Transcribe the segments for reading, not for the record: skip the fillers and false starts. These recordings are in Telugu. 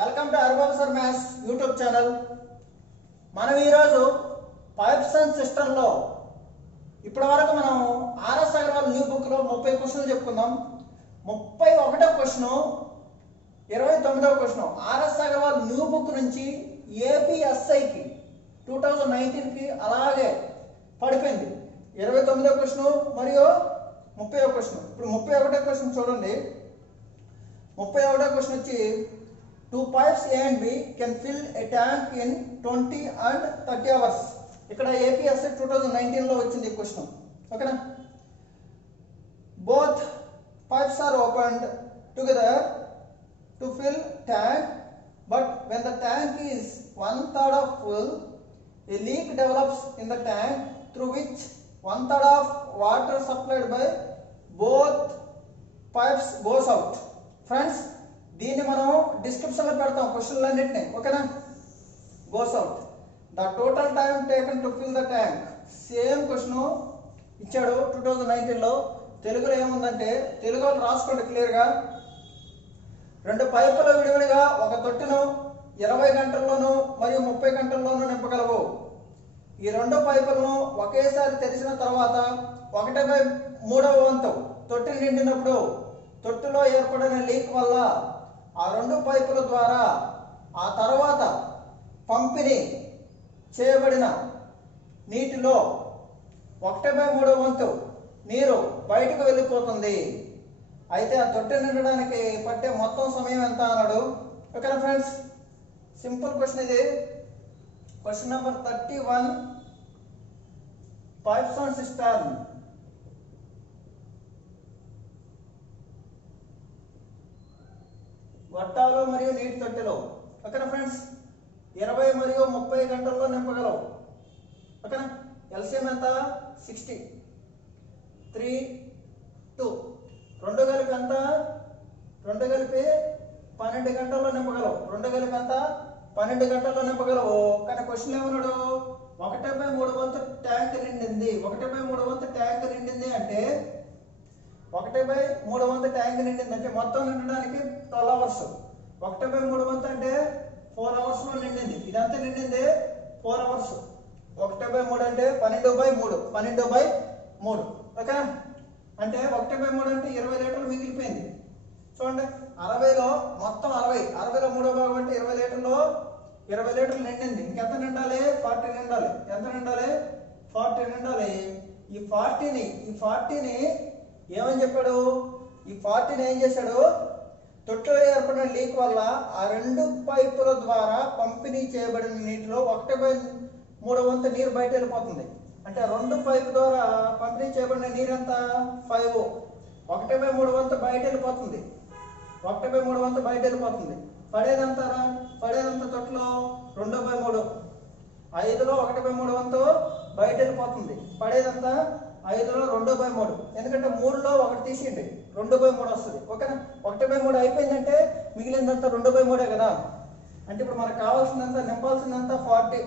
Welcome to urban maths YouTube channel. మనం ఈరోజు పైప్స్ అండ్ సిస్టంలో ఇప్పటివరకు మనం ఆర్ఎస్ అగర్వాల్ న్యూ బుక్లో 30 క్వశ్చన్లు చెప్పుకుందాం. 31వ క్వశ్చన్ 29వ question RS Agarwal new book నుంచి ఏపీఎస్ఐకి 2019కి అలాగే పడిపోయింది. 29వ క్వశ్చన్ మరియు 30వ క్వశ్చన్. ఇప్పుడు 31వ క్వశ్చన్ చూడండి. 31వ క్వశ్చన్ వచ్చి 2 pipes A and B can fill a tank in 20 and 30 hours. ఇక్కడ ఏపీఎస్ఐ 2019లో వచ్చింది ఈ క్వశ్చన్. ఓకేనా? Both pipes are opened together to fill tank, but when the tank is 1/3 of full, a leak develops in the tank through which 1/3 of water supplied by both pipes goes out. Friends, దీన్ని మనం డిస్క్రిప్షన్లో పెడతాం క్వశ్చన్లు అన్నింటినీ. ఓకేనా? Goes out. The total time taken to fill the tank. Same question ఇచ్చాడు 2019లో. తెలుగులో ఏముందంటే, తెలుగు వాళ్ళు రాసుకోండి క్లియర్గా. 2 పైపులు విడివిడిగా ఒక తొట్టెను 20 గంటల్లోనూ మరియు 30 గంటల్లోనూ నింపగలవు. ఈ 2 పైపులను ఒకేసారి తెరిచిన తర్వాత 1/3వ వంతు తొట్టె నిండినప్పుడు తొట్టెలో ఏర్పడిన లీక్ వల్ల ఆ 2 పైపుల ద్వారా ఆ తర్వాత పంపిణీ చేయబడిన నీటిలో 1/3వ వంతు నీరు బయటకు వెళ్ళిపోతుంది. అయితే ఆ తొట్టె నిండడానికి పట్టే మొత్తం సమయం ఎంత అన్నాడు. ఓకేనా ఫ్రెండ్స్? సింపుల్ క్వశ్చన్ ఇది. Question number 31 pipes and system. గొట్టాలు మరియు నీటి తొట్టెలు. ఓకేనా ఫ్రెండ్స్? 20 మరియు 30 గంటల్లో నింపగలవు. ఓకేనా? ఎల్సిఎం ఎంత? 60. 3 2 2 కలిపి ఎంత? 2 కలిపి 12 గంటల్లో నింపగలవు. 2 కలిపి ఎంత? 12 గంటల్లో నింపగలవు. కానీ క్వశ్చన్ ఏమన్నాడు? 1/3 వంతు ట్యాంక్ నిండింది. 1/3 వంతు ట్యాంక్ నిండింది అంటే 1/3 వంతు ట్యాంక్ నిండింది అంటే మొత్తం నిండడానికి 12 అవర్స్. 1/3 వంతు అంటే 4 అవర్స్లో నిండింది. ఇదంతా నిండింది 4 అవర్స్. 1/3 అంటే 12/3. 12/3. ఓకే? అంటే 1/3 అంటే 20 లీటర్లు మిగిలిపోయింది. చూడండి, 60లో మొత్తం 60లో 3వ భాగం అంటే 20 లీటర్లో 20 లీటర్లు నిండింది. ఇంకెంత నిండాలి? 40 నిండాలి. ఎంత నిండాలి? 40 నిండాలి. ఈ 40ని ఏమని చెప్పాడు? ఈ 40ని ఏం చేశాడు? తొట్టెలో ఏర్పడిన లీక్ వల్ల ఆ 2 పైపుల ద్వారా పంపిణీ చేయబడిన నీటిలో 1/3 వంతు నీరు బయట వెళ్ళిపోతుంది. అంటే 2 పైపు ద్వారా పంపిణీ చేయబడిన నీరు ఎంత? 5. 1/3 వంతు బయట వెళ్ళిపోతుంది. 1/3 వంతు బయట వెళ్ళిపోతుంది. పడేదంతా తొట్టెలో 2/3. 5లో 1/3 వంతు బయట వెళ్ళిపోతుంది. పడేదంతా 5లో 2/3. ఎందుకంటే 3లో 1 తీసేయండి, 2/3 వస్తుంది. ఓకేనా? 1/3 అయిపోయిందంటే మిగిలిందంతా 2/3 కదా. అంటే ఇప్పుడు మనకు కావాల్సిందంతా నింపాల్సిందంతా 40.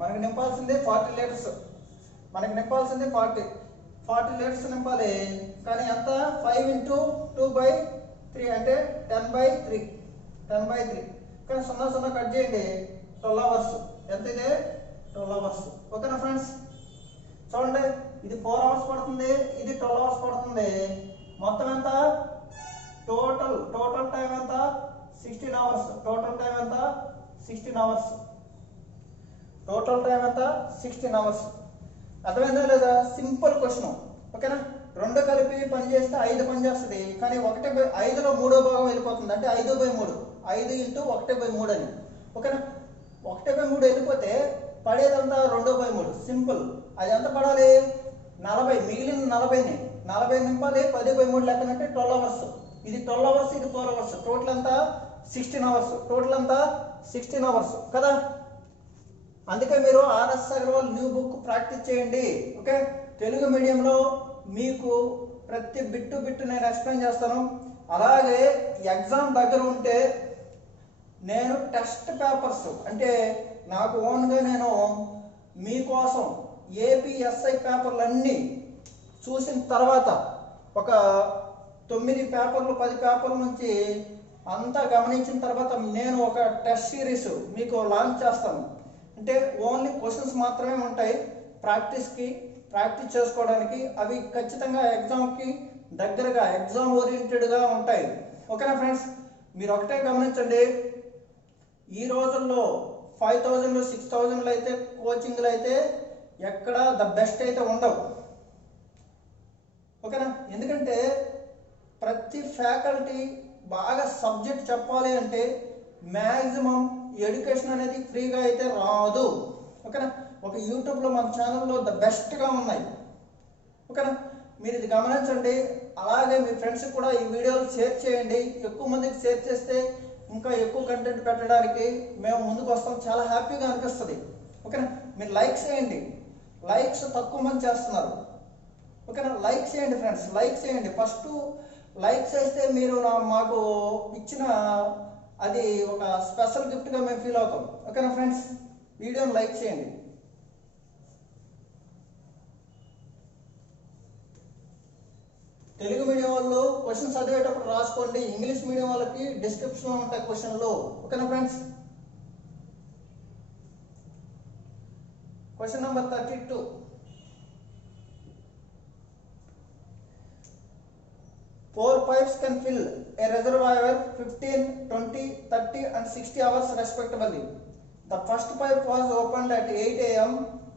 మనకి నింపాల్సిందే 40 లీటర్స్. మనకి నింపాల్సిందే 40 లీటర్స్ నింపాలి. కానీ ఎంత? 5 × 2/3 అంటే 10/3. కానీ 0 కట్ చేయండి, 12 అవర్స్. ఎంత ఇది? 12 అవర్స్. ఓకేనా ఫ్రెండ్స్? చూడండి, ఇది 4 అవర్స్ పడుతుంది, ఇది 12 అవర్స్ పడుతుంది. మొత్తం ఎంత? టోటల్ టైం ఎంత? 16 అవర్స్. టోటల్ టైం ఎంత? 16 అవర్స్. టోటల్ టైం ఎంత? 16 అవర్స్. అర్థమైందా లేదా? Simple question. ఓకేనా? 2 కలిపి పని చేస్తే 5 పని చేస్తుంది. కానీ 1/5లో 3వ భాగం వెళ్ళిపోతుంది. అంటే 5/3. 5 × 1/3 అని. ఓకేనా? 1/3 వెళ్ళిపోతే పడేదంతా 2/3. సింపుల్. అది ఎంత పడాలి? 40. మిగిలిన 40 నింపాలి. 10/3 లెక్కనంటే 12 అవర్స్. ఇది 12 అవర్స్, ఇది 4 అవర్స్. టోటల్ అంతా 16 అవర్స్. టోటల్ అంతా 16 అవర్స్ కదా. అందుకే మీరు RS Agarwal new book practice చేయండి. ఓకే? తెలుగు మీడియంలో మీకు ప్రతి బిట్టు నేను ఎక్స్ప్లెయిన్ చేస్తాను. అలాగే ఎగ్జామ్ దగ్గర ఉంటే నేను టెస్ట్ పేపర్స్ అంటే నాకు ఓన్గా నేను మీకోసం ఏపీఎస్ఐ పేపర్లన్నీ చూసిన తర్వాత ఒక 9 పేపర్లు 10 పేపర్ల నుంచి అంతా గమనించిన తర్వాత నేను ఒక టెస్ట్ సిరీస్ మీకు లాంచ్ చేస్తాను. అంటే ఓన్లీ క్వశ్చన్స్ మాత్రమే ఉంటాయి ప్రాక్టీస్ చేసుకోవడానికి. అవి ఖచ్చితంగా ఎగ్జామ్కి దగ్గరగా ఎగ్జామ్ ఓరియంటెడ్గా ఉంటాయి. ఓకేనా ఫ్రెండ్స్, మీరు ఒకటే గమనించండి, ఈ రోజుల్లో 5000 6000 అయితే కోచింగ్లు అయితే ఎక్కడ ద బెస్ట్ అయితే ఉండవు. ఓకేనా, ఎందుకంటే ప్రతి ఫ్యాకల్టీ బాగా సబ్జెక్ట్ చెప్పాలి అంటే మ్యాక్సిమం ఎడ్యుకేషన్ అనేది ఫ్రీగా అయితే రాదు. ఓకేనా, ఒక యూట్యూబ్లో మన ఛానల్లో ద బెస్ట్గా ఉన్నాయి. ఓకేనా, మీరు ఇది గమనించండి. అలాగే మీ ఫ్రెండ్స్కి కూడా ఈ వీడియోలు షేర్ చేయండి. ఎక్కువ మందికి షేర్ చేస్తే ఇంకా ఎక్కువ కంటెంట్ పెట్టడానికి మేము ముందుకు వస్తాం. చాలా హ్యాపీగా అనిపిస్తుంది. ఓకేనా, మీరు లైక్ చేయండి. లైక్స్ తక్కువ మంది చేస్తున్నారు. ఓకేనా, లైక్ చేయండి ఫ్రెండ్స్, లైక్ చేయండి. ఫస్ట్ లైక్ చేస్తే మీరు మాకు ఇచ్చిన అది ఒక స్పెషల్ గిఫ్ట్గా మేము ఫీల్ అవుతాం. ఓకేనా ఫ్రెండ్స్, వీడియోని లైక్ చేయండి. తెలుగు మీడియం వాళ్ళు క్వశ్చన్స్ చదివేటప్పుడు రాసుకోండి. ఇంగ్లీష్ మీడియం వాళ్ళకి డిస్క్రిప్షన్లో ఉంటాయి క్వశ్చన్లు. ఓకేనా friends, question number 32. Four pipes can fill a reservoir 15, 20, 30 and 60 hours respectively. The first pipe was opened at 8 a.m.,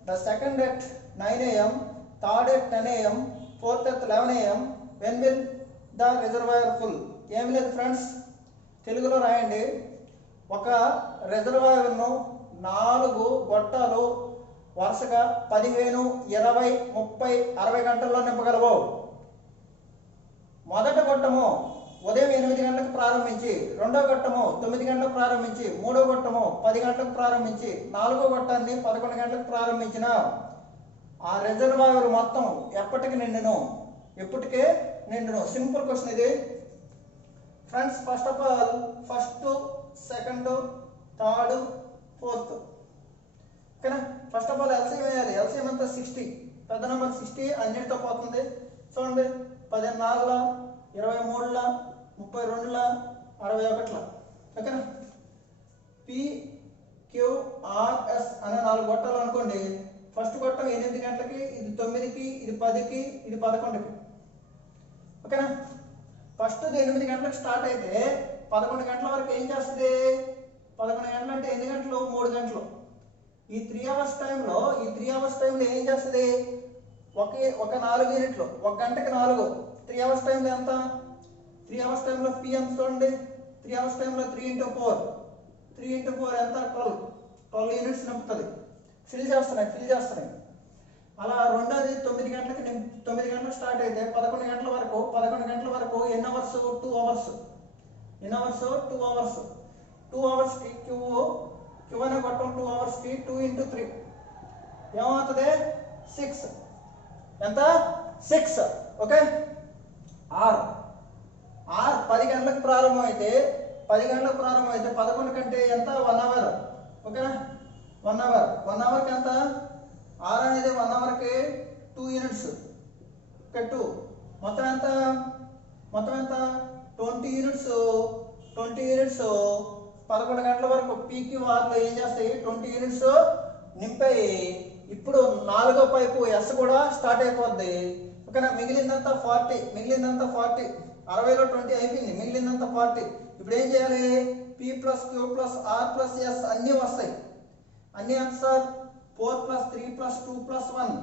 the second at 9 a.m., third at 10 a.m., fourth at 11 a.m. When will the reservoir full? ఏం లేదు ఫ్రెండ్స్, తెలుగులో రాయండి. ఒక రిజర్వాయర్ను 4 గొట్టాలు వరుసగా 15, 20, 30, 60 గంటల్లో నింపగలవు. మొదటి గొట్టము ఉదయం 8 గంటలకు ప్రారంభించి, రెండో గొట్టము 9 గంటలకు ప్రారంభించి, మూడో గొట్టము 10 గంటలకు ప్రారంభించి, నాలుగో గొట్టాన్ని 11 గంటలకు ప్రారంభించిన ఆ రిజర్వాయర్ మొత్తం ఎప్పటికి నిండును? ఎప్పటికే నిండును. సింపుల్ క్వశ్చన్ ఇది friends. First of all first, second, third, fourth. ఓకేనా, ఫస్ట్ ఆఫ్ ఆల్ ఎల్సిఎం వేయాలి. ఎల్సిఎం అంతా 60, పెద్ద నెంబర్ 60 అన్నిటితో పోతుంది. చూడండి, 14, 23, 32, 61. ఓకేనా, PQRS అనే 4 గొట్టాలు అనుకోండి. ఫస్ట్ గొట్టం 8 గంటలకి, ఇది 9కి, ఇది 10కి, ఇది 11కి. ఓకేనా, ఫస్ట్ 8 గంటలకు స్టార్ట్ అయితే 11 గంటల వరకు ఏం చేస్తుంది? 11 గంటలు అంటే 8 గంటలు, 3 గంటలు. ఈ 3 అవర్స్ టైంలో ఏం చేస్తుంది? ఒక 4 యూనిట్లు, 1 గంటకి 4. 3 అవర్స్ టైంలో ఎంత? 3 అవర్స్ టైంలో పి ఎంత చూడండి. 3 అవర్స్ టైంలో 3 × 4. 3 × 4 ఎంత? 12 యూనిట్స్ నింపుతుంది. ఫిల్ చేస్తున్నాయి. అలా రెండోది 9 గంటలకు 9 గంటలకు స్టార్ట్ అయితే 11 గంటల వరకు ఎన్ని అవర్స్? 2 అవర్స్. ఎన్ని అవర్స్? 2 అవర్స్. 2 అవర్స్కి క్యూ అనే కొట్టం 2 అవర్స్కి 2 × 3 ఏమవుతుంది? 6. ఎంత? 6. ఓకే, ఆర్ 10 గంటలకు ప్రారంభమైతే 11 కంటే ఎంత? 1 అవర్. ఓకేనా, 1 అవర్కి ఎంత? ఆర్ అనేది 1 అవర్కి 2 యూనిట్స్. ఓకే, 2 మొత్తం ఎంత? 20 యూనిట్స్. 11 గంటల వరకు పీక్యూఆర్లో ఏం చేస్తాయి? 20 యూనిట్స్ నింపాయి. ఇప్పుడు 4వ పైపు ఎస్ కూడా స్టార్ట్ అయిపోద్ది. ఓకేనా, మిగిలిందంతా 40. 60లో 20 అయిపోయింది, మిగిలిందంతా 40. ఇప్పుడు ఏం చేయాలి? P + Q + R + S అన్నీ వస్తాయి. అన్నీ ఎంత సార్? 4 + 3 + 2 + 1.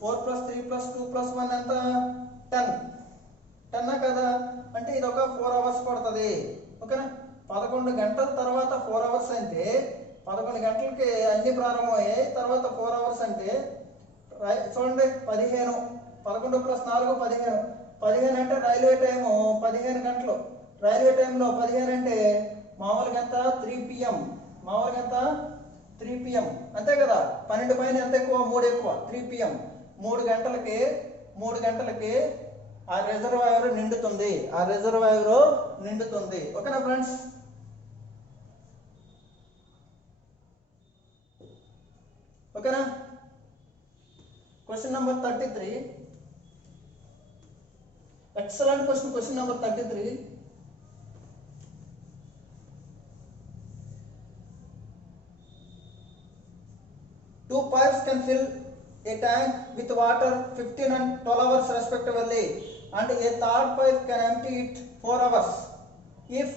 4 + 3 + 2 + 1 ఎంత? 10 కదా. అంటే ఇది ఒక 4 అవర్స్ పడుతుంది. ఓకేనా, 11 గంటల తర్వాత 4 అవర్స్ అంటే 11 గంటలకి అన్ని ప్రారంభమయ్యాయి. తర్వాత 4 అవర్స్ అంటే చూడండి, 15. 11 + 4 15. 15 అంటే రైల్వే టైము 15 గంటలు. రైల్వే టైంలో 15 అంటే మామూలుగా ఎంత? 3 PM. మామూలుగా ఎంత? 3 PM. అంతే కదా. 12 పైన ఎంత ఎక్కువ? 3 ఎక్కువ. 3 PM. 3 గంటలకి ఆ రిజర్వాయర్ నిండుతుంది. ఓకేనా ఫ్రెండ్స్, ఓకేనా. Question number 33. Excellent question number 33. Two pipes can fill a tank with water 15 and 12 hours respectively, and a third pipe can empty it 4 hours. If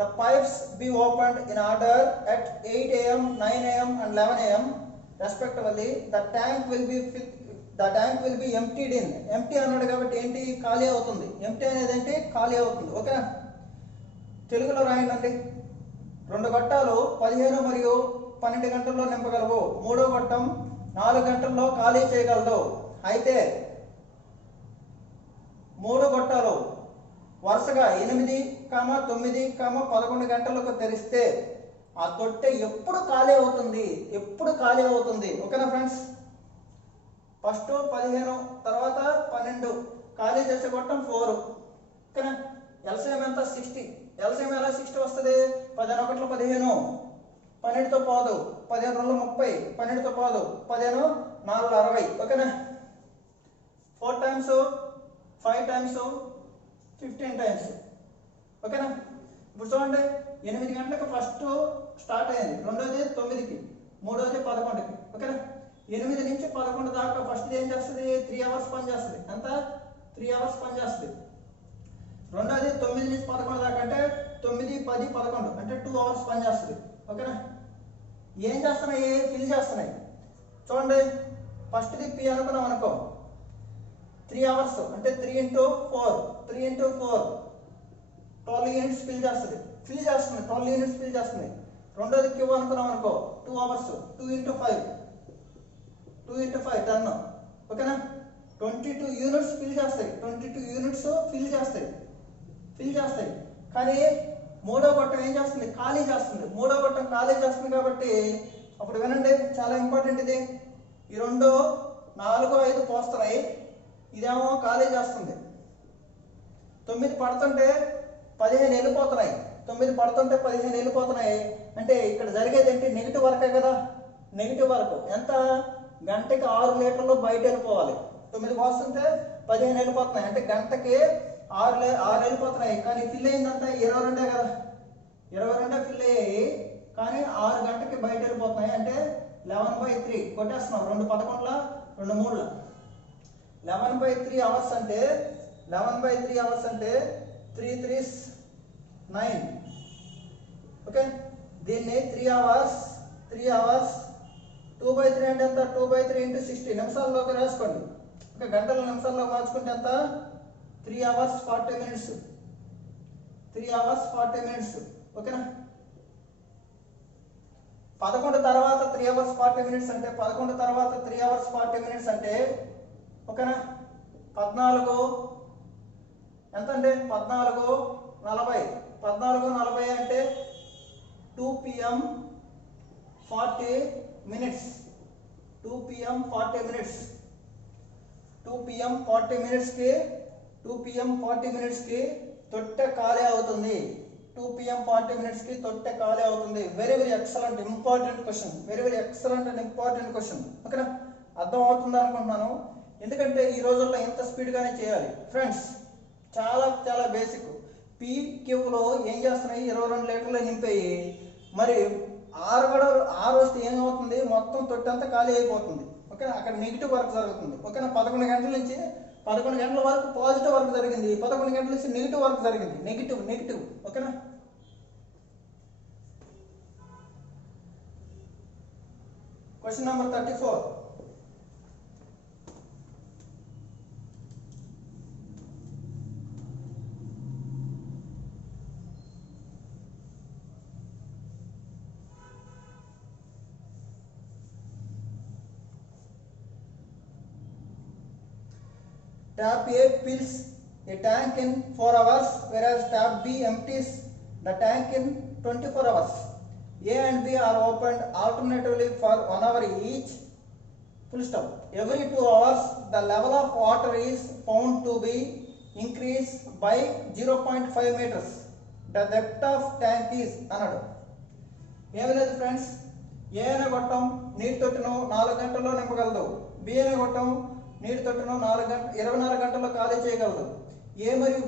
the pipes be opened in order at 8 a.m., 9 a.m. and 11 a.m. respectively, the tank will be emptied in. Empty అన్నాడు కాబట్టి ఏంటి, ఖాళీ అవుతుంది. empty అనేది ఏంటి, ఖాళీ అవుతుంది. ఓకేనా, తెలుగులో రాయండి. 2 గొట్టాలు 15 మరియు 12 గంటల్లో నింపగలవు. 3వ గొట్టం 4 గంటల్లో ఖాళీ చేయగలదు. అయితే 3 గొట్టాలు వరుసగా 8, 9, 11 గంటలకు తెరిస్తే ఆ తొట్టె ఎప్పుడు ఖాళీ అవుతుంది. ఓకేనా ఫ్రెండ్స్, ఫస్ట్ 15, తర్వాత 12, ఖాళీ చేసే గొట్టం 4. ఓకేనా, ఎల్సిఎం ఎంత, 60. ఎల్సిఎం ఎలా 60 వస్తుంది, 10 1 15, 12తో పోదు, 15 2 30, 12తో పోదు, 15 4 60. ఓకేనా, 4 times 5 times 15 times. ఓకేనా, ఇప్పుడు చూడండి, 8 గంటలకు ఫస్ట్ స్టార్ట్ అయింది, రెండోది 9కి, మూడోది 11కి. ఓకేనా, 8 నుంచి 11 దాకా ఫస్ట్ ఏం చేస్తుంది, 3 hours పని చేస్తుంది. ఎంత, 3 hours పని చేస్తుంది. రెండోది 9 నుంచి 11 దాకా అంటే 9, 10, 11 అంటే 2 hours పని చేస్తుంది. ఓకేనా, ఏం చేస్తున్నాయి, ఫిల్ చేస్తున్నాయి. చూడండి, ఫస్ట్ది పి అనుకున్నాం అనుకో, 3 hours అంటే 3 × 4, 12 యూనిట్స్ ఫిల్ చేస్తుంది. 12 యూనిట్స్ ఫిల్ చేస్తుంది. రెండోది క్యూ అనుకున్నాం అనుకో, 2 hours, 2 × 5, 10. ఓకేనా, 22 యూనిట్స్ ఫిల్ చేస్తాయి. 22 యూనిట్స్ ఫిల్ చేస్తాయి. కానీ మూడో గొట్టం ఏం చేస్తుంది, ఖాళీ చేస్తుంది. మూడో గొట్టం ఖాళీ చేస్తుంది కాబట్టి అప్పుడు వినండి, చాలా ఇంపార్టెంట్ ఇది. ఈ 2, 4, 5 పోస్తున్నాయి, ఇదేమో ఖాళీ చేస్తుంది. 9 పడుతుంటే 15 వెళ్ళిపోతున్నాయి. 9 పడుతుంటే 15 వెళ్ళిపోతున్నాయి. అంటే ఇక్కడ జరిగేది ఏంటి, నెగిటివ్ వర్కే కదా. నెగిటివ్ వర్క్ ఎంత, గంటకి 6 లీటర్లు బయట వెళ్ళిపోవాలి. 9 పోస్తుంటే 15 వెళ్ళిపోతున్నాయి, అంటే గంటకి 6 వెళ్ళిపోతున్నాయి. కానీ ఫిల్ అయిందంటే 22 కదా, 22 ఫిల్ అయ్యాయి. కానీ 6 గంటకి బయట వెళ్ళిపోతున్నాయి, అంటే 11/3 కొట్టేస్తున్నాం. 2 11, 2 3, 11/3 hours అంటే 3 3s 9. ఓకే, దీన్ని 3 hours 2/3 అంటే ఎంత, 2/3 × 60 నిమిషాల్లోకి రాసుకోండి. ఓకే, గంటల నిమిషాల్లో మార్చుకుంటే ఎంత, 3 hours 40 minutes. 3 hours 40 minutes. ఓకేనా, 11 తర్వాత 3 hours 40 minutes అంటే 11 తర్వాత 3 hours 40 minutes అంటే ఓకేనా, 14 ఎంత అంటే 14:40 అంటే 2 PM 40 minutes. 2 PM 40 minutes. 2 PM 40 minutes కి 2 PM 40 minutes కి తొట్టె ఖాళీ అవుతుంది. 2 PM 40 minutes కి తొట్టె ఖాళీ అవుతుంది. Very excellent important question. Very excellent and important question. ఓకేనా, అర్థం అవుతుంది అనుకుంటున్నాను. ఎందుకంటే ఈ రోజుల్లో ఎంత స్పీడ్గానే చేయాలి ఫ్రెండ్స్. చాలా బేసిక్. పీక్యూలో ఏం చేస్తున్నాయి, 22 లీటర్లు నింపాయి. మరి 6 వస్తే ఏమవుతుంది, మొత్తం తొట్టంతా ఖాళీ అయిపోతుంది. ఓకే, అక్కడ నెగిటివ్ వర్క్ జరుగుతుంది. ఓకేనా, 11 గంటల నుంచి 11 గంటల వరకు పాజిటివ్ వర్క్ జరిగింది, 11 గంటల నుంచి నెగిటివ్ వర్క్ జరిగింది. నెగిటివ్. ఓకేనా, question number 34. Tap A fills a tank in 4 hours, whereas Tap B empties the tank in 24 hours. A and B are opened alternatively for 1 hour each. Full stop. Every 2 hours, the level of water is found to be increased by 0.5 meters. The depth of tank is అన్నాడు. ఏమి లేదు ఫ్రెండ్స్, ఏ అనే గొట్టం నీటి తొట్టును 4 గంటల్లో నింపగలదు. బి అనే గొట్టం నీటి తొట్టును 24 గంటల్లో ఖాళీ చేయగలదు. ఏ మరియు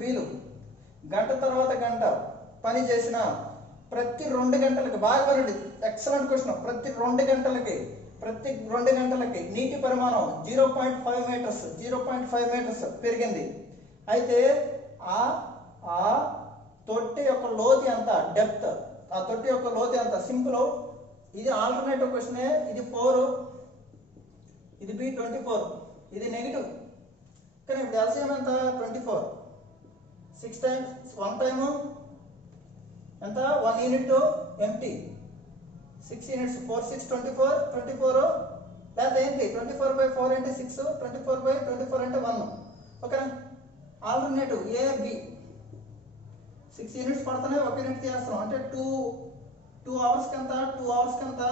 బీలు గంట తర్వాత గంట పని చేసిన ప్రతి 2 గంటలకి, బాగా వినండి, ఎక్సలెంట్ క్వశ్చన్. ప్రతి 2 గంటలకి నీటి పరిమాణం 0.5 మీటర్స్ 0.5 మీటర్స్ పెరిగింది. అయితే ఆ ఆ తొట్టి యొక్క లోతు ఎంత, డెప్త్, ఆ తొట్టి యొక్క లోతు ఎంత? సింపుల్. ఇది ఆల్టర్నేటివ్ క్వశ్చనే. ఇది 4, ఇది బి 24, ఇది నెగిటివ్. కానీ ఇప్పుడు ఎల్సిఎం ఎంత? 24. 6 టైమ్స్ 1 టైము ఎంత? 1 యూనిట్ ఎంటీ. 6 యూనిట్స్ 4 6 24 24 లేదా ఏంటి 24/4 అంటే 6, 24/24 అంటే 1. ఓకేనా? Alternative A B. 6 యూనిట్స్ పడుతున్నాయి, 1 యూనిట్ చేస్తున్నాం అంటే 2 అవర్స్కి ఎంత? 2 అవర్స్కి ఎంత?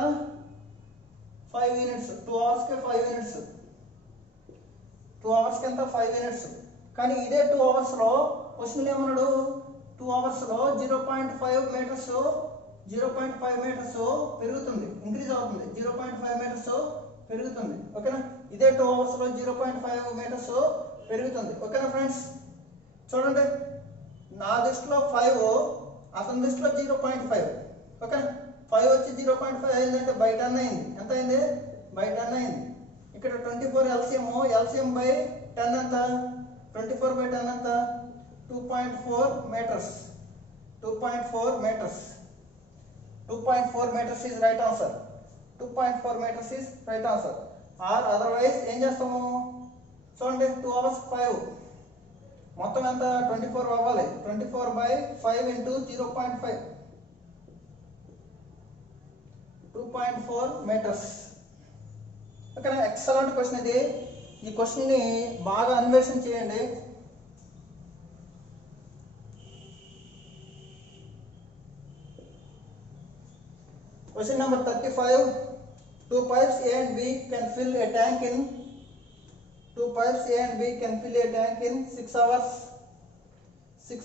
5 యూనిట్స్. 2 అవర్స్కి 5 యూనిట్స్. 2 అవర్స్కి ఎంత? 5 యూనిట్స్. కానీ ఇదే 2 అవర్స్లో క్వశ్చన్ ఏమన్నాడు? 2 అవర్స్లో 0.5 మీటర్స్ 0.5 మీటర్స్ పెరుగుతుంది, ఇంక్రీజ్ అవుతుంది. 0.5 మీటర్స్ పెరుగుతుంది. ఓకేనా? ఇదే 2 అవర్స్లో 0.5 మీటర్స్ పెరుగుతుంది. ఓకేనా ఫ్రెండ్స్? చూడండి, నా దృష్టిలో 5, అతని దృష్టిలో 0.5. ఓకేనా? 5 వచ్చి 0.5 అయిందంటే బై 10 అయింది. ఎంత అయింది? బై 10 అయింది. ఇక్కడ 24 ఎల్సిఎం, ఎల్సిఎం బై 10 ఎంత? 24/10 ఎంత? 2.4 metres. 2.4 metres. 2.4 meters is right answer. 2.4 meters is right answer. Or otherwise ఏం చేస్తాము? చూడండి, 2 hours 5 మొత్తం ఎంత? 24 అవ్వాలి. 24/5 into 0.5, 2.4 meters. ఓకేనా? ఎక్సలెంట్ క్వశ్చన్ ఇది. ఈ క్వశ్చన్ని బాగా అన్వేషణ చేయండి. Question number 35. Two pipes A and B can fill a tank in 6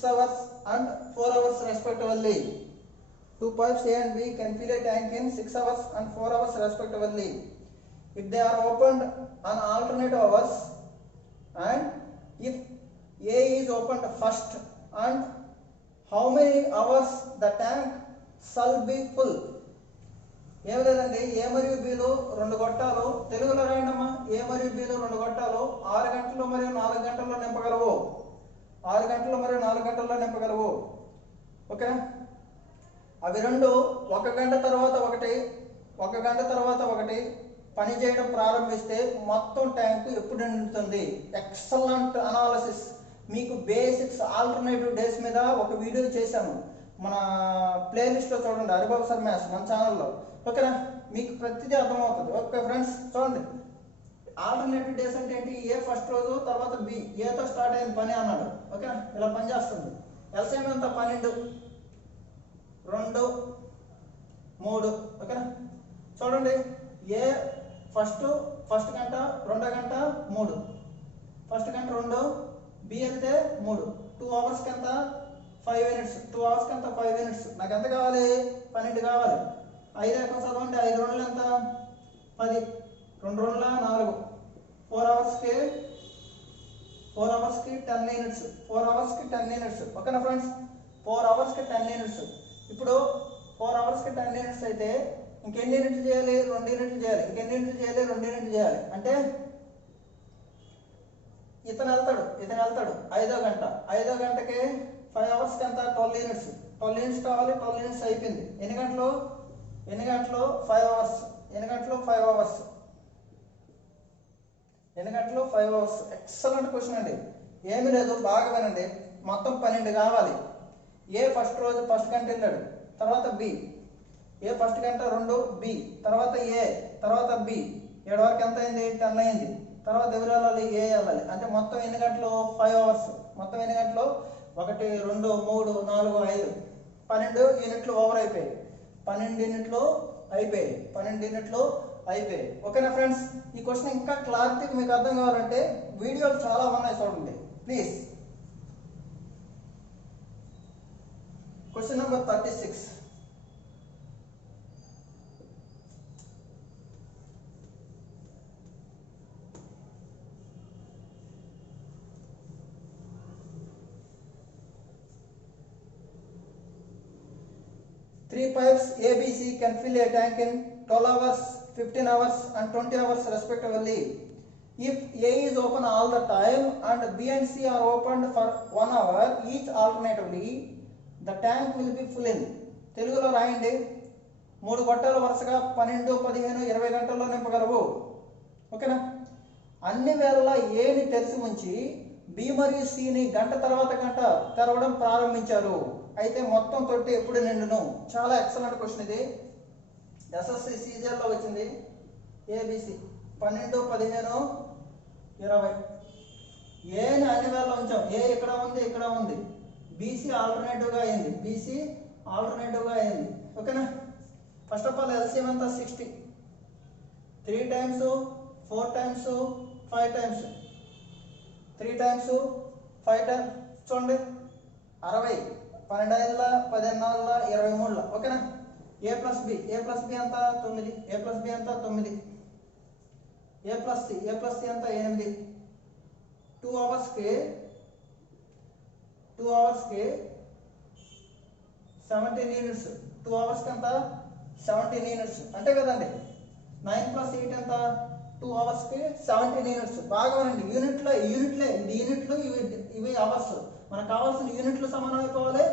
hours and 4 hours respectively. Two pipes A and B can fill a tank in 6 hours and 4 hours respectively. If they are opened on alternate hours, and if A is opened first, and how many hours the tank shall be full? ఏమి లేదండి, ఏ మరియు బీలు 2 గొట్టాలు. తెలుగులో రాయండమ్మా. ఏ మరియు బీలు 2 గొట్టాలు 6 గంటల్లో మరియు 4 గంటల్లో నింపగలవు. 6 గంటల్లో మరియు 4 గంటల్లో నింపగలవు. ఓకేనా? అవి రెండు 1 గంట తర్వాత ఒకటి పని చేయడం ప్రారంభిస్తే మొత్తం ట్యాంకు ఎప్పుడు నిండుతుంది? Excellent analysis. మీకు బేసిక్స్ ఆల్టర్నేటివ్ డేస్ మీద ఒక వీడియో చేశాను, మన ప్లేలిస్ట్లో చూడండి, హరిబాబు సార్ మ్యాథ్స్ మన ఛానల్లో. ఓకేనా? మీకు ప్రతిదీ అర్థమవుతుంది. ఓకే ఫ్రెండ్స్, చూడండి, ఆల్టర్నేటివ్ డేస్ అంటే ఏంటి? ఏ ఫస్ట్ రోజు, తర్వాత బి ఏతో స్టార్ట్ అయింది పని అన్నాడు. ఓకేనా? ఇలా పని చేస్తుంది. ఎల్సిఎం ఎంత? 12, 2, 3. ఓకేనా? చూడండి, ఏ ఫస్ట్ గంట, 2వ గంట 3, ఫస్ట్ గంట 2, బి అయితే 3. 2 అవర్స్కి ఎంత? 5 యూనిట్స్. 2 అవర్స్కి ఎంత? 5 యూనిట్స్. నాకు ఎంత కావాలి? 12 కావాలి. 5 ఎక్కడ చదవండి? 5 2 ఎంత? 10. 2 2 4. 4 అవర్స్కి 10 యూనిట్స్. 4 అవర్స్కి 10 యూనిట్స్. ఓకేనా ఫ్రెండ్స్? 4 అవర్స్కి 10 యూనిట్స్. ఇప్పుడు 4 అవర్స్కి 10 యూనిట్స్ అయితే ఇంకెన్ని యూనిట్లు చేయాలి? 2 యూనిట్లు చేయాలి. ఇంకెన్ని యూనిట్లు చేయాలి? 2 యూనిట్లు చేయాలి. అంటే ఇతను వెళ్తాడు 5వ గంటకి 5 అవర్స్కి ఎంత? 12 యూనిట్స్. 12 యూనిట్స్ కావాలి. 12 యూనిట్స్ అయిపోయింది. ఎన్ని గంటలు? 5 అవర్స్. ఎన్ని గంటలు? 5 అవర్స్. ఎక్సలెంట్ క్వశ్చన్ అండి. ఏమీ లేదు, బాగా వినండి. మొత్తం 12 కావాలి. ఏ ఫస్ట్ గంట వెళ్ళాడు, తర్వాత బి. ఏ ఫస్ట్ గంట 2, బి, తర్వాత ఏ, తర్వాత బి. 7 వరకు ఎంత అయింది? 10 అయింది. తర్వాత ఎవరు వెళ్ళాలి? ఏ వెళ్ళాలి. అంటే మొత్తం ఎన్ని గంటలు? 5 అవర్స్. మొత్తం ఎన్ని గంటలు? 1 2 3 4 5 12 యూనిట్లు ఓవర్ అయిపోయాయి. 12 యూనిట్లు అయిపోయాయి. ఓకేనా ఫ్రెండ్స్? ఈ క్వశ్చన్ ఇంకా క్లారిటీగా మీకు అర్థం కావాలంటే వీడియోలు చాలా ఉన్నాయి, చూడండి please. Question number 36. 3 pipes ABC can fill a tank in 12 hours, 15 hours and 20 hours respectively. If A is open all the time and B and C are opened for 1 hour each alternatively, the tank will be full in. తెలుగులో రాయండి. 3 గొట్టాలు వరుసగా 12, 15, 20 గంటల్లో నింపగలవు. ఓకేనా? అన్ని వేళలా ఏని తెరిచి ఉంచి బి మరియు సిని గంట తర్వాత గంట తెరవడం ప్రారంభించారు. అయితే మొత్తం తొట్టి ఎప్పుడు నిండును? చాలా ఎక్సలెంట్ క్వశ్చన్ ఇది. ఎస్ఎస్సి సీజన్లో వచ్చింది. ఏబిసి 12, 15, 20. ఏని అన్ని వేళ ఉంచాం. ఏ ఇక్కడ ఉంది, ఇక్కడ ఉంది. బీసీ ఆల్టర్నేటివ్గా అయింది. బీసీ ఆల్టర్నేటివ్గా అయింది. ఓకేనా? ఫస్ట్ ఆఫ్ ఆల్ ఎల్సిఎం అంతా 60. 3 times, 4 times, 5 times. 3 times, 5 times. చూడండి 60. 12 14 23. ఓకేనా? ఏ ప్లస్ బి అంత 9. ఏ ప్లస్ బి అంత 9. ఏ ప్లస్ సి అంత 8. 2 అవర్స్కి 17 యూనిట్స్. 2 అవర్స్కి అంత 17 యూనిట్స్ అంతే కదండి. 9 + 8 ఎంత? 2 అవర్స్కి 17 యూనిట్స్. బాగా ఉండండి. యూనిట్లే ఇది యూనిట్లు, ఇవి అవర్స్. మనకు కావాల్సిన యూనిట్లు సమానం అయిపోవాలి.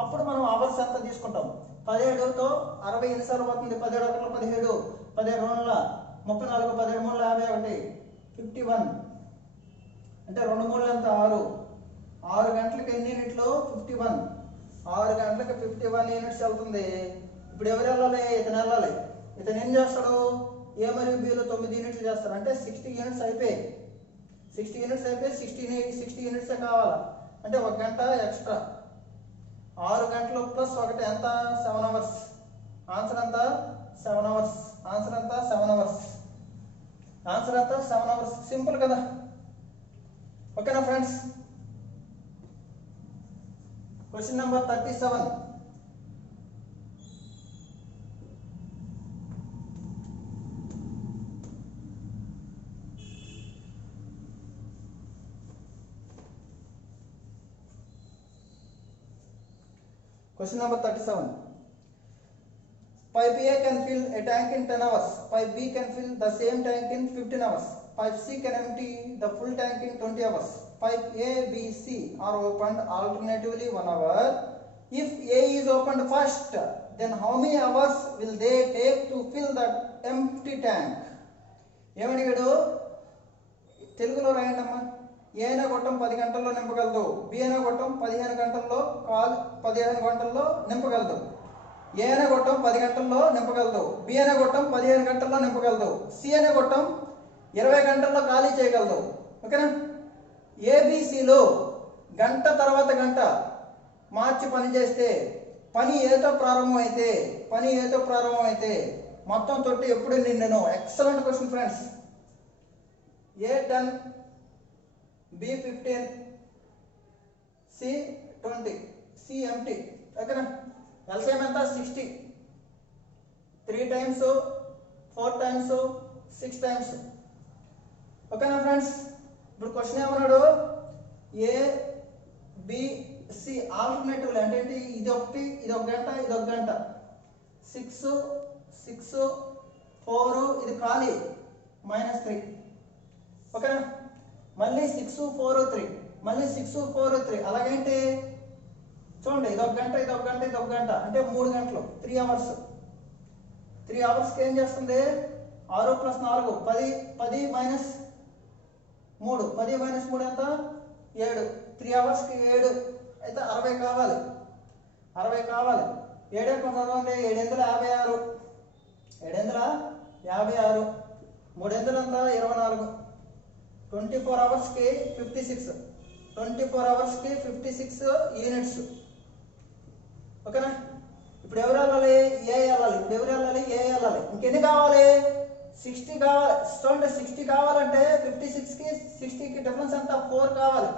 అప్పుడు మనం అవర్స్ ఎంత తీసుకుంటాం. 17తో 60 ఎన్నిసార్లు పోతుంది? 17 1 17, 17 2 34, 17 3 51, 51. అంటే 2 3 ఎంత? 6. 6 గంటలకు ఎన్ని యూనిట్లు? 51. 6 గంటలకు 51 యూనిట్స్ వెళ్తుంది. ఇప్పుడు ఎవరు వెళ్ళాలి? ఇతను వెళ్ళాలి. ఇతను ఏం చేస్తాడు? ఏ మరియు బిలో 9 యూనిట్లు చేస్తారు. అంటే 60 యూనిట్స్ అయిపోయి 60 యూనిట్స్ కావాలా? అంటే 1 గంట ఎక్స్ట్రా. 6 గంటలు ప్లస్ 1 ఎంత? 7 అవర్స్. ఆన్సర్ ఎంత? 7 అవర్స్. ఆన్సర్ ఎంత? 7 అవర్స్. ఆన్సర్ ఎంత? 7 అవర్స్. సింపుల్ కదా? ఓకేనా friends? Question number 37. Question number 37. Pipe A can fill a tank in 10 hours. Pipe B can fill the same tank in 15 hours. Pipe C can empty the full tank in 20 hours. Pipe A, B, C are opened alternatively 1 hour. If A is opened first, then how many hours will they take to fill that empty tank? ఏమడిగాడు? తెలుగులో రాయండి అమ్మా. ఏ అనే గొట్టం 10 గంటల్లో నింపగలదు. బి అనే గొట్టం 15 గంటల్లో 15 గంటల్లో నింపగలదు. ఏ అనే గొట్టం 10 గంటల్లో నింపగలదు. బి అనే గొట్టం 15 గంటల్లో నింపగలదు. సి అనే గొట్టం 20 గంటల్లో ఖాళీ చేయగలదు. ఓకేనా? ఏబిసిలో గంట తర్వాత గంట మార్చి పని చేస్తే పని ఏతో ప్రారంభమైతే మొత్తం తొట్టి ఎప్పుడు నిండెను? Excellent question friends. A 10, B 15, C 20, C empty. ఓకేనా? ఎల్సిఎం ఎంత? 60. 3 times, 4 times, 6 times. ఓకేనా ఫ్రెండ్స్? ఇప్పుడు క్వశ్చన్ ఏమన్నాడు? ఏ బి సి ఆల్టర్నేటివ్లు అంటే ఏంటి? ఇది ఒకటి, ఇది ఒక గంట, ఇది ఒక గంట. 6, 4 ఇది ఖాళీ -3. ఓకేనా? మళ్ళీ 6, 4, 3, మళ్ళీ 6, 4, 3. అలాగేంటి? చూడండి, ఇది ఒక గంట, ఇది ఒక గంట, ఇది ఒక గంట. అంటే 3 గంటలు, 3 అవర్స్. 3 అవర్స్కి ఏం చేస్తుంది? 6 + 4 10, 10 - 3. 10 - 3 ఎంత? 7. 3 అవర్స్కి 7 అయితే 60 కావాలి. 7 చదవండి. 7 ఎందుల 56. 7 ఎందుల 56. 3 ఎందుల ఎంత? 24. 24 అవర్స్కి 56. 24 అవర్స్కి 56 యూనిట్స్. ఓకేనా? ఇప్పుడు ఎవరు వెళ్ళాలి? ఏ వెళ్ళాలి. ఏ వెళ్ళాలి. ఇంకెన్ని కావాలి? 60 కావాలి. చూడండి, 60 కావాలంటే 56కి 60కి డిఫరెన్స్ ఎంత? 4 కావాలి.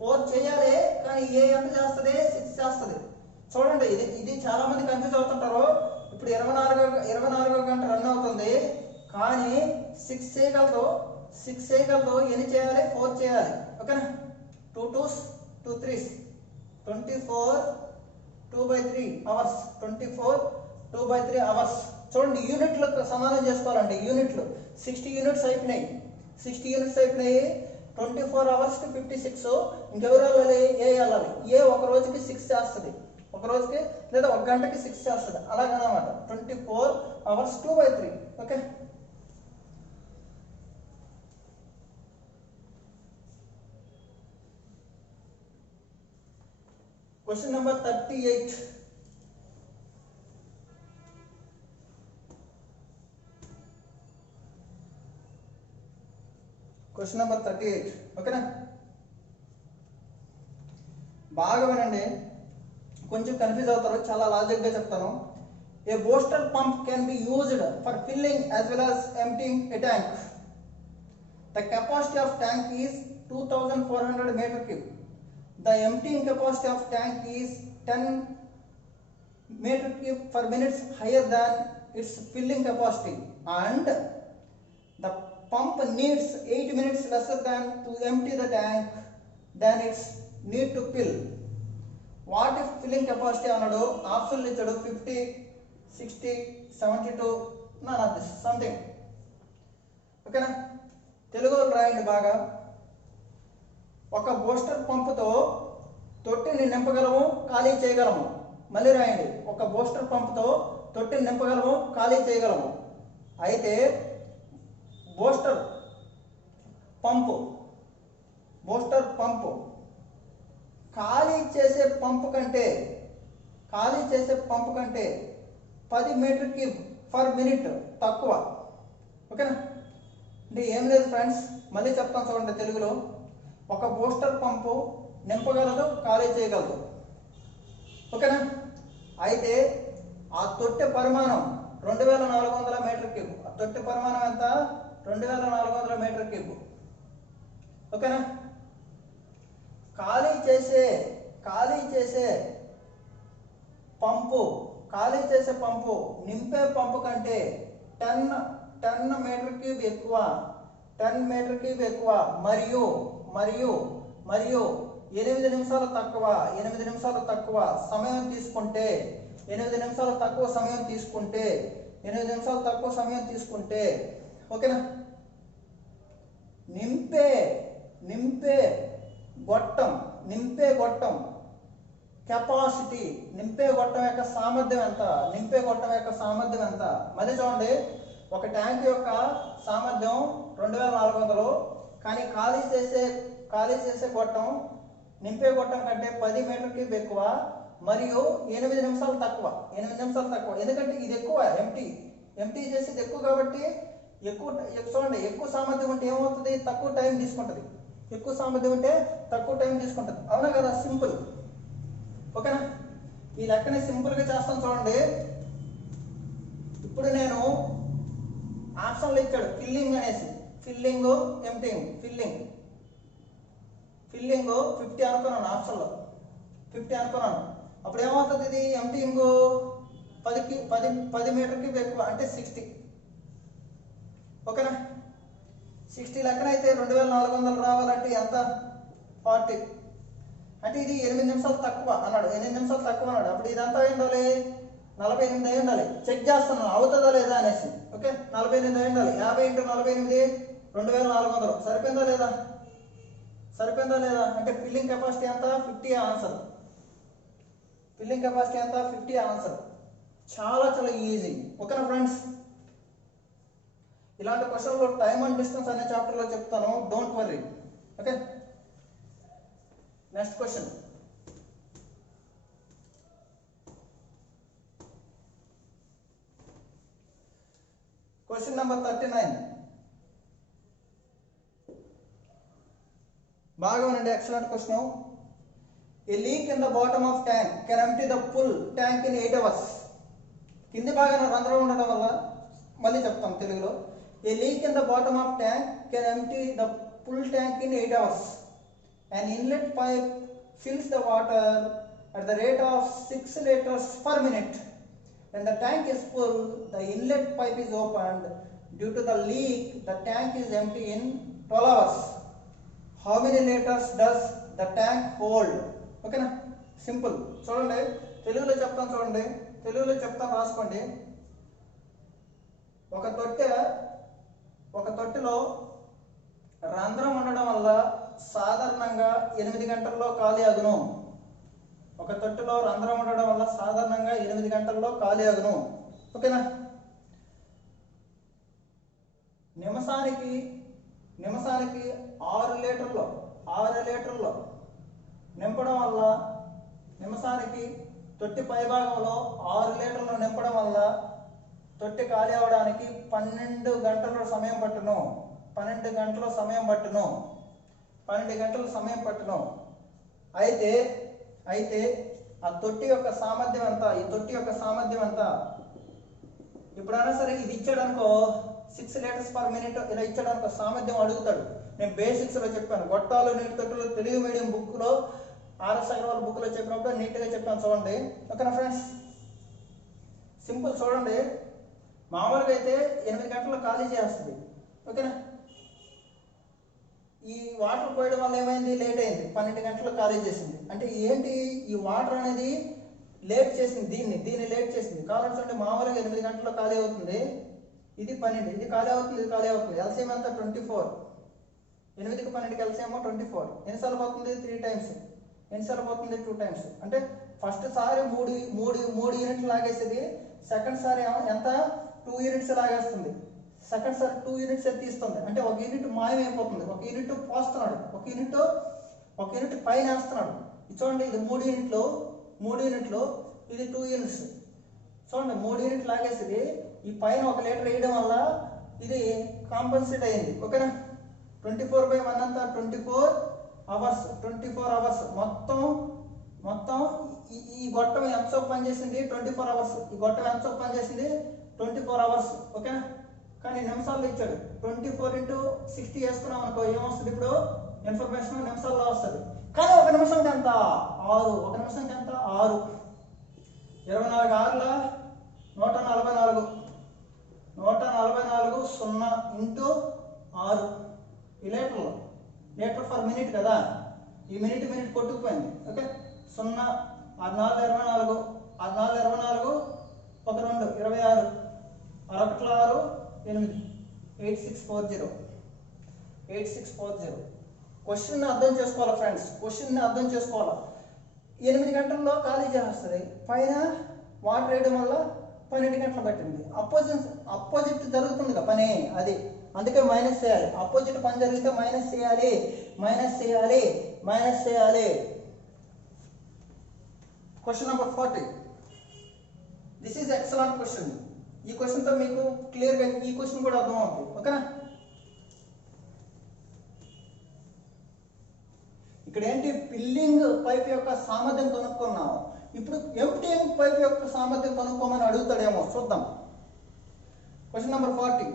4 చేయాలి. కానీ ఏ ఎంత చేస్తుంది? 6 చేస్తుంది. చూడండి, ఇది చాలా మంది కన్ఫ్యూజ్ అవుతుంటారు. ఇప్పుడు 24 గంట రన్ అవుతుంది. కానీ 6 చేయగలదు. ఎన్ని చేయాలి? 4 చేయాలి. ఓకేనా? 2 2s 2 3s 24 2/3 అవర్స్ 24 2/3 అవర్స్. చూడండి యూనిట్లు సమానం చేసుకోవాలండి. యూనిట్లు 60 యూనిట్స్ అయిపోయినాయి. 60 యూనిట్స్ అయిపోయినాయి. 24 అవర్స్కి 56. ఇంకెవరు వెళ్ళాలి? ఏ వెళ్ళాలి. ఏ ఒక రోజుకి 6 చేస్తుంది, ఒక రోజుకి లేదా ఒక గంటకి 6 చేస్తుంది. అలాగనమాట. 24 hours 2/3. Okay. Question number 38. Question number 38. ఓకేనా? బాగా వినండి, కొంచెం కన్ఫ్యూజ్ అవుతారు. చాలా లాజిక్గా చెప్తాను. A booster pump can be used for filling as well as emptying a tank. The capacity of tank is 2400 meter cube. The emptying capacity of tank is 10 meter cube per minute higher than its filling capacity, and the pump needs 8 minutes lesser than to empty the tank than its need to fill. What if filling capacity అన్నాడు? ఆప్షన్ ఇచ్చాడు 50, 60, 72, none of this, something. ఓకేనా? తెలుగులో రాయండి బాగా. ఒక బూస్టర్ పంపుతో తొట్టిని నింపగలము, ఖాళీ చేయగలము. మళ్ళీ రాయండి. ఒక బూస్టర్ పంపుతో తొట్టిని నింపగలము, ఖాళీ చేయగలము. అయితే బూస్టర్ పంపు ఖాళీ చేసే పంపు కంటే 10 మీటర్ క్యూబ్ పర్ మినిట్ తక్కువ. ఓకేనా? అంటే ఏం లేదు ఫ్రెండ్స్, మళ్ళీ చెప్తాను చూడండి తెలుగులో. ఒక బూస్టర్ పంపు నింపగలదు, ఖాళీ చేయగలదు. ఓకేనా? అయితే ఆ తొట్టె పరిమాణం 2400 మీటర్ క్యూబ్. ఆ తొట్టె పరిమాణం ఎంత? 2400 మీటర్ క్యూబ్. ఓకేనా? ఖాళీ చేసే పంపు నింపే పంపు కంటే 10 మీటర్ క్యూబ్ ఎక్కువ. 10 మీటర్ క్యూబ్ ఎక్కువ మరియు 8 నిమిషాలు తక్కువ. 8 నిమిషాలు తక్కువ సమయం తీసుకుంటే 8 నిమిషాలు తక్కువ సమయం తీసుకుంటే ఓకేనా? నింపే గొట్టం కెపాసిటీ, నింపే గొట్టం యొక్క సామర్థ్యం ఎంత? మళ్ళీ చూడండి, ఒక ట్యాంక్ యొక్క సామర్థ్యం 2400, కానీ ఖాళీ చేసే గొట్టం నింపే గొట్టం కంటే 10 మీటర్ క్యూబ్ ఎక్కువ మరియు 8 నిమిషాలు తక్కువ. ఎందుకంటే ఇది ఎక్కువ, ఎంటీ చేసేది ఎక్కువ కాబట్టి చూడండి, ఎక్కువ సామర్థ్యం ఉంటే ఏమవుతుంది? తక్కువ టైం తీసుకుంటుంది. అవునా కదా? సింపుల్. ఓకేనా? ఈ లెక్కని సింపుల్గా చేస్తాను చూడండి. ఇప్పుడు నేను ఆప్షన్లు ఇచ్చాడు ఫిల్లింగ్ అనేసి. Filling, emptying. ఫిల్లింగ్ 50 అనుకున్నాను. ఆప్షన్లో 50 అనుకున్నాను. అప్పుడు ఏమవుతుంది? ఇది ఎంప్టీయింగ్ 10 మీటర్ క్యూబ్ ఎక్కువ అంటే 60. ఓకేనా? 60 లెక్కన అయితే 2400 రావాలంటే ఎంత? 40. అంటే ఇది 8 నిమిషాలు తక్కువ అన్నాడు. అప్పుడు ఇదంతా అయి ఉండాలి 48 అయి ఉండాలి. చెక్ చేస్తున్నాను అవుతుందా లేదా అనేసి. ఓకే, 48 అయి ఉండాలి. 50 × 48 2400. సరిపోయిందా లేదా? అంటే ఫిల్లింగ్ కెపాసిటీ ఎంత? 50 ఆన్సర్. చాలా ఈజీ. ఓకేనా ఫ్రెండ్స్? ఇలాంటి క్వశ్చన్లో టైమ్ అండ్ డిస్టెన్స్ అనే చాప్టర్లో చెప్తాను, don't worry. Okay, next question. Question number 39. బాగా ఉండండి, excellent question. A leak in the bottom of tank can empty the full tank in 8 hours. కింది భాగాన రంధ్రం ఉండడం వల్ల, మళ్ళీ చెప్తాం తెలుగులో. A leak in the bottom of tank can empty the full tank in 8 hours. An inlet pipe fills the water at the rate of 6 liters per minute. When the tank is full, the inlet pipe is opened. Due to the leak, the tank is empty in 12 hours. How many liters does the tank hold? ఓకేనా? సింపుల్. చూడండి, తెలుగులో చెప్తాను చూడండి, తెలుగులో చెప్తాను రాసుకోండి. ఒక తొట్టెలో రంధ్రం ఉండడం వల్ల సాధారణంగా 8 గంటల్లో ఖాళీ అగును. ఒక తొట్టెలో రంధ్రం ఉండడం వల్ల సాధారణంగా 8 గంటల్లో ఖాళీ అగును. ఓకేనా? నిమిషానికి 6 లీటర్లు నింపడం వల్ల, నిమిషానికి తొట్టి పైభాగంలో 6 లీటర్లు నింపడం వల్ల తొట్టి ఖాళీ అవడానికి 12 గంటల సమయం పట్టును. 12 గంటల సమయం పట్టును. అయితే ఆ తొట్టి యొక్క సామర్థ్యం ఎంత? ఈ తొట్టి యొక్క సామర్థ్యం ఎంత? ఇప్పుడైనా సరే ఇది ఇచ్చాడనుకో 6 లీటర్స్ పర్ మినిట్ ఇలా ఇచ్చాడనుకో సామర్థ్యం అడుగుతాడు. నేను బేసిక్స్లో చెప్పాను, గొట్టాలు నీటి తొట్టులు తెలుగు మీడియం బుక్లో ఆర్ఎస్ అగర్వాల్ బుక్లో చెప్పినప్పుడు నీట్గా చెప్పాను చూడండి. ఓకేనా ఫ్రెండ్స్? సింపుల్ చూడండి. మామూలుగా అయితే 8 గంటల్లో ఖాళీ చేస్తుంది. ఓకేనా? ఈ వాటర్ పోయడం వల్ల ఏమైంది? లేట్ అయింది, 12 గంటలు ఖాళీ చేసింది. అంటే ఏంటి? ఈ వాటర్ అనేది లేట్ చేసింది, దీన్ని లేట్ చేసింది. కావాలంటే మామూలుగా 8 గంటల్లో ఖాళీ అవుతుంది, ఇది 12, ఇది ఖాళీ అవుతుంది. ఎల్సిఎం ఎంత? 24. 8కి 12కి ఎల్సిఎం 24. ఎన్నిసార్లు పోతుంది? 3 టైమ్స్. ఎన్నిసార్లు పోతుంది? 2 టైమ్స్. అంటే ఫస్ట్ సారి 3 యూనిట్లు లాగేసేది, సెకండ్ సారి ఎంత? 2 యూనిట్స్ లాగేస్తుంది. సెకండ్ సారి 2 యూనిట్స్ తీస్తుంది. అంటే 1 యూనిట్ మాయమైపోతుంది, 1 యూనిట్ పోస్తున్నాడు, 1 యూనిట్ పైన వేస్తున్నాడు. చూడండి, ఇది 3 యూనిట్లు, ఇది 2 యూనిట్స్. చూడండి, 3 యూనిట్లు లాగేసేది, ఈ పైన 1 లీటర్ వేయడం వల్ల ఇది కాంపన్సేట్ అయ్యింది. ఓకేనా? 24/1 అంతా 24 అవర్స్. మొత్తం ఈ గొట్టం ఎంతసేపు పనిచేసింది? 24 అవర్స్. ఈ గొట్టం ఎంతసేపు పనిచేసింది? 24 అవర్స్. ఓకేనా? కానీ నిమిషాల్లో ఇచ్చాడు. 24 × 60 వేసుకున్నాం అనుకో ఏమొస్తుంది? ఇప్పుడు ఇన్ఫర్మేషన్ నిమిషాల్లో వస్తుంది. కానీ 1 నిమిషంకి ఎంత? 6. 1 నిమిషంకి ఎంత? 6. 24 6ల 144. 144 0 × 6. ఈ లీటర్ ఫర్ మినిట్ కదా, ఈ మినిట్ కొట్టుకుపోయింది. ఓకే, 0 6 4 24, 6 4 24, 1 2 26, 6 1 6 8, 8640. క్వశ్చన్ అర్థం చేసుకోవాలి ఫ్రెండ్స్, క్వశ్చన్ అర్థం చేసుకోవాలి. 8 గంటల్లో ఖాళీ చేస్తుంది, పైన వాటర్ వేయడం వల్ల 12 గంటలు పట్టింది. అపోజిట్ జరుగుతుందిగా పని, అది అందుకే మైనస్ చేయాలి. అపోజిట్ పని జరిగితే మైనస్ చేయాలి. Question number 40. This is excellent question. ఈ క్వశ్చన్తో మీకు క్లియర్గా ఈ క్వశ్చన్ కూడా అర్థం అవుతుంది. ఓకేనా? ఇక్కడ ఏంటి? ఫిల్లింగ్ పైప్ యొక్క సామర్థ్యం కనుక్కున్నాం. ఇప్పుడు ఎంప్టీయింగ్ పైప్ యొక్క సామర్థ్యం కనుక్కోమని అడుగుతాడేమో చూద్దాం. Question number 40.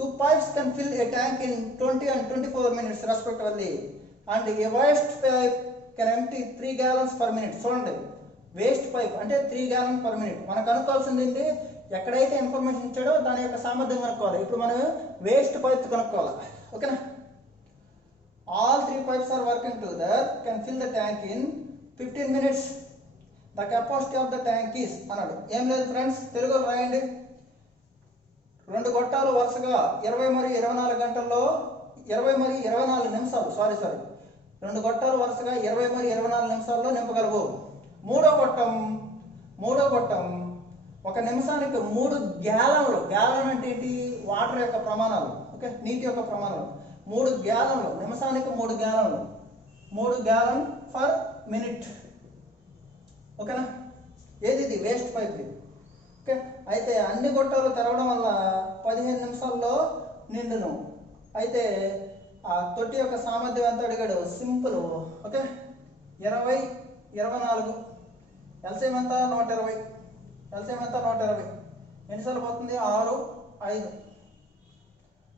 2 pipes can fill a tank in 20 and 24 minutes respectively, and a waste pipe can empty 3 gallons per minute. చూడండి, వేస్ట్ పైప్ అంటే 3 gallons per minute. మనం కనుక్కోవాల్సింది ఏంటి? ఎక్కడైతే ఇన్ఫర్మేషన్ ఇచ్చాడో దాని యొక్క సామర్థ్యం కనుక్కోవాలి. ఇప్పుడు మనం వేస్ట్ పైప్ కనుక్కోవాలి. ఓకేనా? All 3 pipes are working together, can fill the tank in 15 minutes. The capacity of the tank is అన్నాడు. ఏం లేదు ఫ్రెండ్స్, తెలుగులో రాయండి. 2 గొట్టాలు వరుసగా 20 మరియు 24 గంటల్లో 20 మరియు 24 నిమిషాలు 2 గొట్టాలు వరుసగా 20 మరియు 24 నిమిషాల్లో నింపగలవు. మూడో గొట్టం 1 నిమిషానికి 3 గ్యాలన్లు. గ్యాలన్ అంటే ఏంటి? వాటర్ యొక్క ప్రమాణాలు. ఓకే, నీటి యొక్క ప్రమాణాలు. 3 గ్యాలన్లు, నిమిషానికి 3 గ్యాలన్లు. 3 గ్యాలన్ ఫర్ మినిట్. ఓకేనా? ఏది? ఇది వేస్ట్ పైప్. ఓకే, అయితే అన్ని గొట్టాలు తెరవడం వల్ల 15 నిమిషాల్లో నిండును. అయితే ఆ తొట్టి యొక్క సామర్థ్యం ఎంత అడిగాడు? సింపుల్. ఓకే, 20 24, ఎల్సిఎం ఎంత? 120. ఎన్నిసార్లు పోతుంది? 6 5.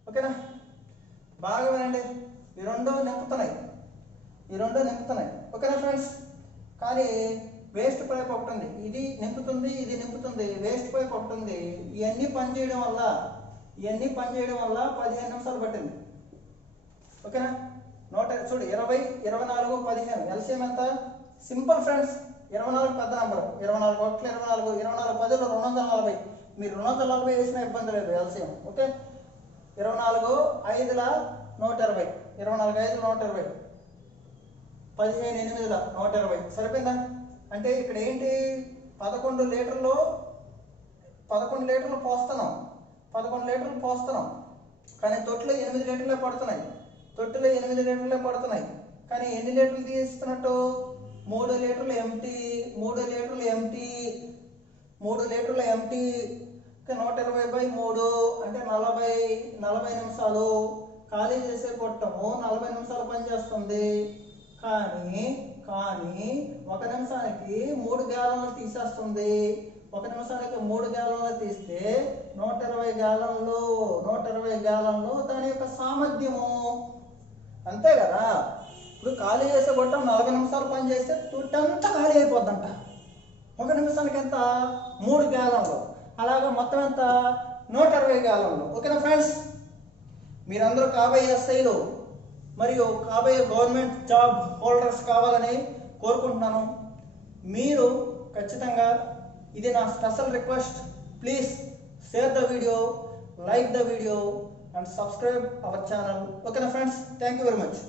ఓకేనా? బాగా వినండి, ఈ రెండు నింపుతున్నాయి. ఓకేనా ఫ్రెండ్స్? కానీ వేస్ట్ పైప్ ఒకటి ఉంది, ఇది నింపుతుంది. వేస్ట్ పైప్ ఒకటి ఉంది. ఇవన్నీ పనిచేయడం వల్ల 15 నిమిషాలు పట్టింది. ఓకేనా? చూడు, 20 24 15. ఎల్సిఎం ఎంత? సింపుల్ ఫ్రెండ్స్, 24 పెద్ద నంబర్, 24 ఒకటి 24, 24 10 240. మీరు 240 వేసినా ఇబ్బంది లేదు ఎల్సిఎం. ఓకే, 24 5 120, 24 5 120, 15 8 120. సరిపోయిందా? అంటే ఇక్కడ ఏంటి, 11 లీటర్లు పోస్తున్నాం, 11 లీటర్లు పోస్తున్నాం. కానీ తొట్టులో 8 లీటర్లే పడుతున్నాయి, కానీ ఎన్ని లీటర్లు తీస్తున్నట్టు? 3 లీటర్లు ఎంటీ, 3 లీటర్లు ఎంటీ. 120/3 అంటే 40 నిమిషాలు. ఖాళీ చేసే కొట్టము 40 నిమిషాలు పనిచేస్తుంది. కానీ 1 నిమిషానికి 3 గ్యాలన్లు తీసేస్తుంది. 1 నిమిషానికి 3 గ్యాలన్లు తీస్తే 120 గ్యాలన్లు దాని యొక్క సామర్థ్యము. అంతే కదా? ఇప్పుడు ఖాళీ చేసే గొట్టం 40 నిమిషాలు పనిచేస్తే తొట్టంతా ఖాళీ అయిపోద్దంట. 1 నిమిషానికి ఎంత? 3 గ్యాలన్లు. అలాగా మొత్తం ఎంత? 120 గ్యాలన్లు. ఓకేనా ఫ్రెండ్స్? మీరందరూ కాబోయే ఎస్ఐలు మరియు కాబోయే గవర్నమెంట్ జాబ్ హోల్డర్స్ కావాలని కోరుకుంటున్నాను. మీరు ఖచ్చితంగా, ఇది నా special request, please share the video, like the video and subscribe our channel. ఓకేనా friends? Thank you very much.